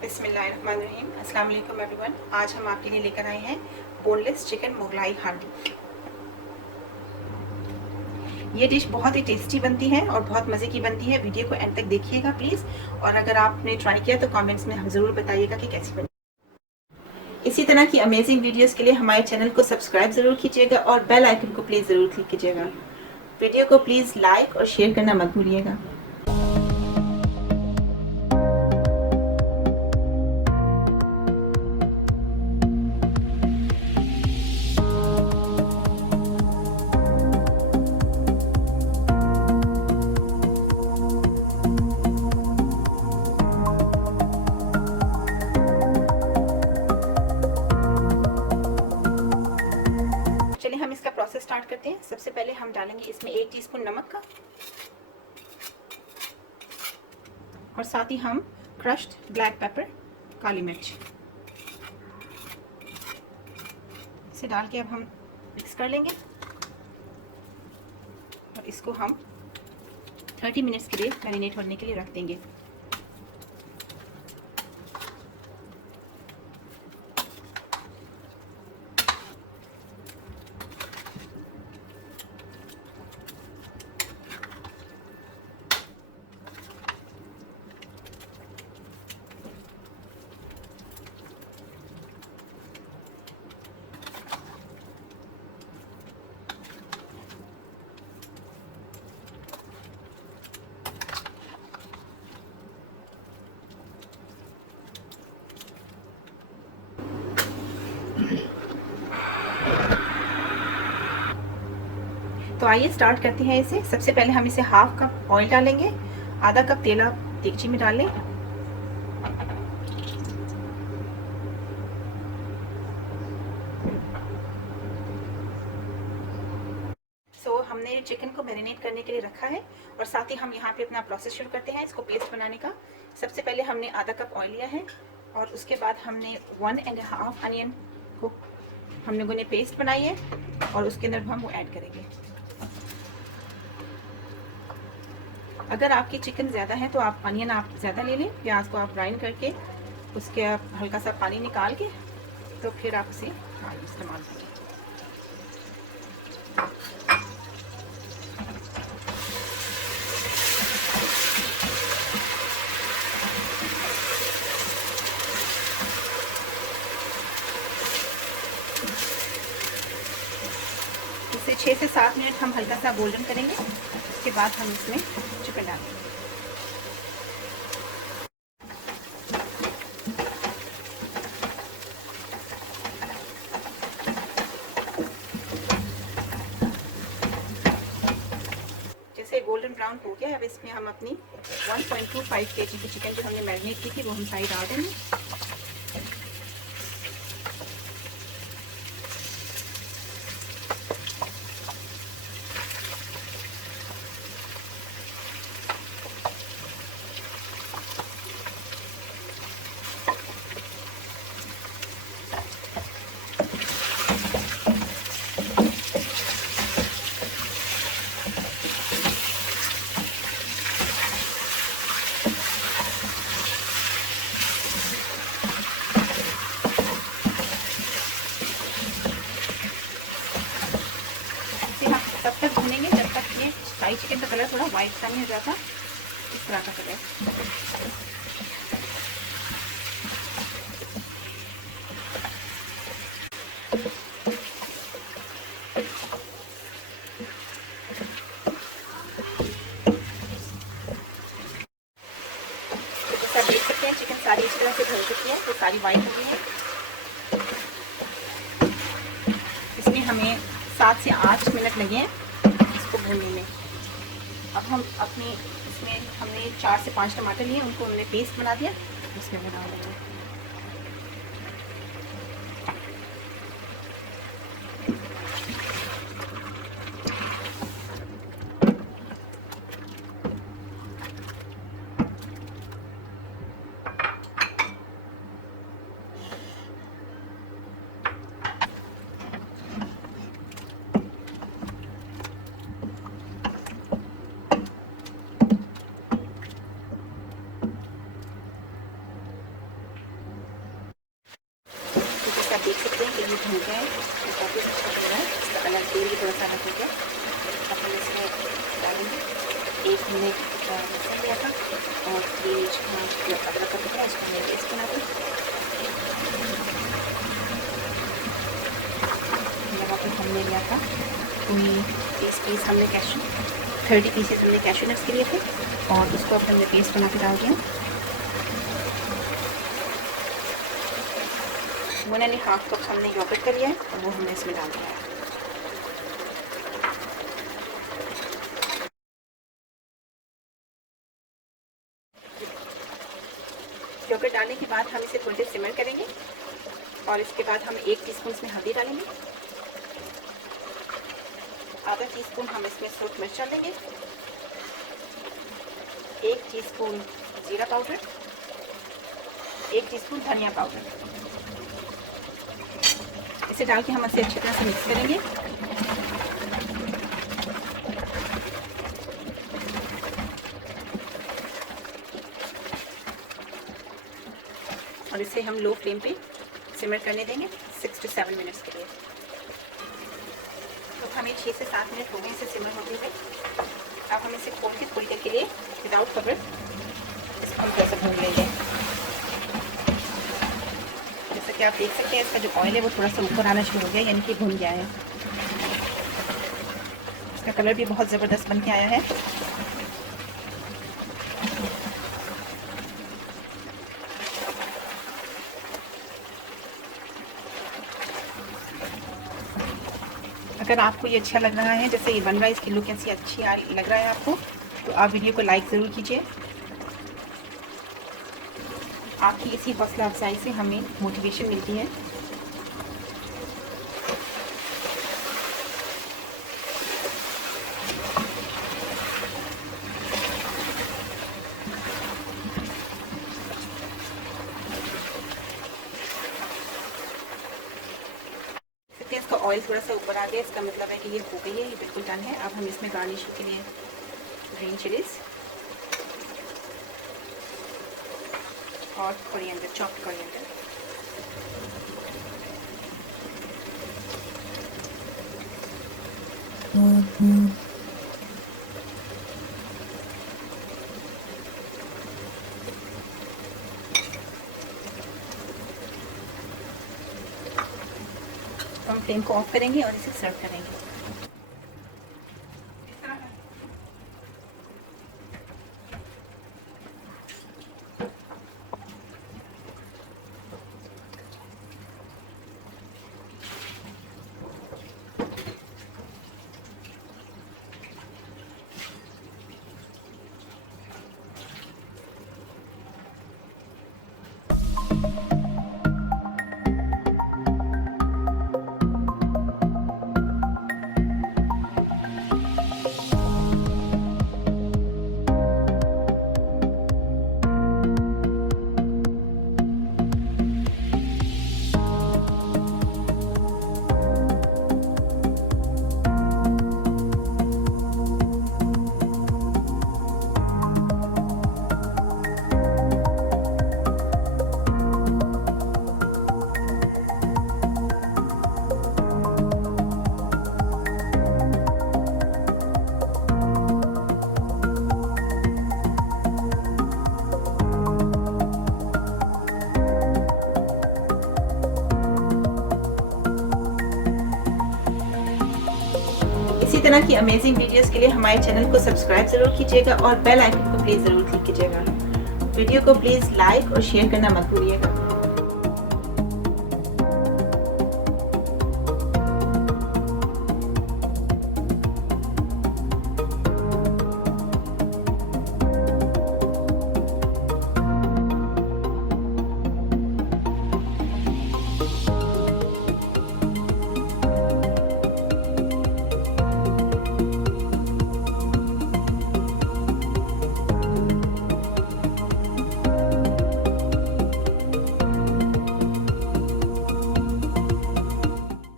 बिस्मिल्लाहिर्रहमानिर्रहीम। अस्सलाम वालेकुम एवरीवन। आज हम आपके लिए लेकर आए हैं बोनलेस चिकन मुगलाई हांडी। ये डिश बहुत ही टेस्टी बनती है और बहुत मज़े की बनती है। वीडियो को एंड तक देखिएगा प्लीज़, और अगर आपने ट्राई किया तो कमेंट्स में हम ज़रूर बताइएगा कि कैसी बनी। इसी तरह की अमेजिंग वीडियोस के लिए हमारे चैनल को सब्सक्राइब ज़रूर कीजिएगा और बेल आइकन को प्लीज़ ज़रूर क्लिक कीजिएगा। वीडियो को प्लीज़ लाइक और शेयर करना मत भूलिएगा। चलिए हम इसका प्रोसेस स्टार्ट करते हैं। सबसे पहले हम डालेंगे इसमें 1 टीस्पून नमक का, और साथ ही हम क्रश्ड ब्लैक पेपर, काली मिर्च, इसे डाल के अब हम मिक्स कर लेंगे और इसको हम 30 मिनट्स के लिए मैरिनेट होने के लिए रख देंगे। तो आइए स्टार्ट करते हैं इसे। सबसे पहले हम इसे हाफ कप ऑयल डालेंगे, आधा कप तेल आप देगची में डाल लें। हमने चिकन को मैरिनेट करने के लिए रखा है, और साथ ही हम यहाँ पे अपना प्रोसेस शुरू करते हैं इसको पेस्ट बनाने का। सबसे पहले हमने आधा कप ऑयल लिया है, और उसके बाद हमने 1.5 अनियन को हम लोगों ने पेस्ट बनाई है, और उसके अंदर हम वो ऐड करेंगे। अगर आपकी चिकन ज़्यादा है तो आप अनियन आप ज़्यादा ले लें। प्याज को आप ग्राइंड करके उसके आप हल्का सा पानी निकाल के तो फिर आप उसे इस्तेमाल करें। इसे 6 से 7 मिनट हम हल्का सा गोल्डन करेंगे। उसके बाद हम इसमें चिकन डालेंगे। जैसे गोल्डन ब्राउन हो गया, अब इसमें हम अपनी 1.25 kg की चिकन जो हमने मैरिनेट की थी वो हम सारी डाल देंगे। तब तक भूनेंगे जब तक ये फ्राई चिकन का कलर थोड़ा वाइट सा नहीं हो जाता, इस तरह का कलर। जैसा देख सकते हैं चिकन सारी इस तरह से भर चुकी है, तो सारी वाइट हो गई है। इसमें हमें 7 से 8 मिनट लगे हैं इसको भूनने में। अब हम अपनी इसमें हमने 4 से 5 टमाटर लिए, उनको हमने पेस्ट बना दिया, उसमें बना देंगे। देख सकते हैं कि ये भून गए हैं, तो काफ़ी अच्छा बन रहा है। इसका कलर तेल भी थोड़ा सा अलग हो गया। अब हम इसमें डालेंगे, एक हमने लहसुन लिया था और 3 जो अदरक का टुकड़ा, इसको हमने पेस्ट बना दिया। यहाँ पर हमने लिया था कोई 30 पीस हमने कैशू, 30 पीसेस हमने कैशू नट्स के लिए थे, और उसको अब हमने पेस्ट बना के डाल दिया। 1.5 कप हमने योगर्ट कर लिया है और वो हमने इसमें डाल दिया है। योगर्ट डालने के बाद हम इसे थोड़ी देर सिमर करेंगे और इसके बाद हम 1 टीस्पून इसमें हल्दी डालेंगे, आधा टीस्पून हम इसमें सूरख मिर्च डालेंगे, 1 टीस्पून जीरा पाउडर, 1 टीस्पून धनिया पाउडर। इसे डाल के हम इसे अच्छी तरह से मिक्स करेंगे। और इसे हम लो फ्लेम पे सिमर करने देंगे 6 से 7 मिनट्स के लिए। तो हमें 6 से 7 मिनट हो गए इसे सिमर होते हुए। अब हम इसे खोल के थोड़ी देर के लिए विदाउट कवर इसको हम थोड़ा सा भून लेंगे। जैसा कि आप देख सकते हैं इसका जो ऑयल है वो थोड़ा सा ऊपर आना शुरू हो गया, यानी कि भून गया है। इसका कलर भी बहुत ज़बरदस्त बन के आया है। अगर आपको ये अच्छा लग रहा है, जैसे ये बन रहा है, इसकी लुक कैसी अच्छी लग रहा है आपको, तो आप वीडियो को लाइक ज़रूर कीजिए। आपकी इसी हौसला अफजाई से हमें मोटिवेशन मिलती है। इसका ऑयल थोड़ा सा ऊपर आ गया, इसका मतलब है कि ये हो गई है, ये बिल्कुल डन है। अब हम इसमें गार्निशिंग के लिए ग्रीन चिलीज और कोरिएंडर, चॉप्ड कोरिएंडर। तो हम फ्लेम को ऑफ करेंगे और इसे सर्व करेंगे। इसी तरह की अमेजिंग वीडियोस के लिए हमारे चैनल को सब्सक्राइब ज़रूर कीजिएगा और बेल आइकन को प्लीज़ ज़रूर क्लिक कीजिएगा। वीडियो को प्लीज़ लाइक और शेयर करना मत भूलिएगा।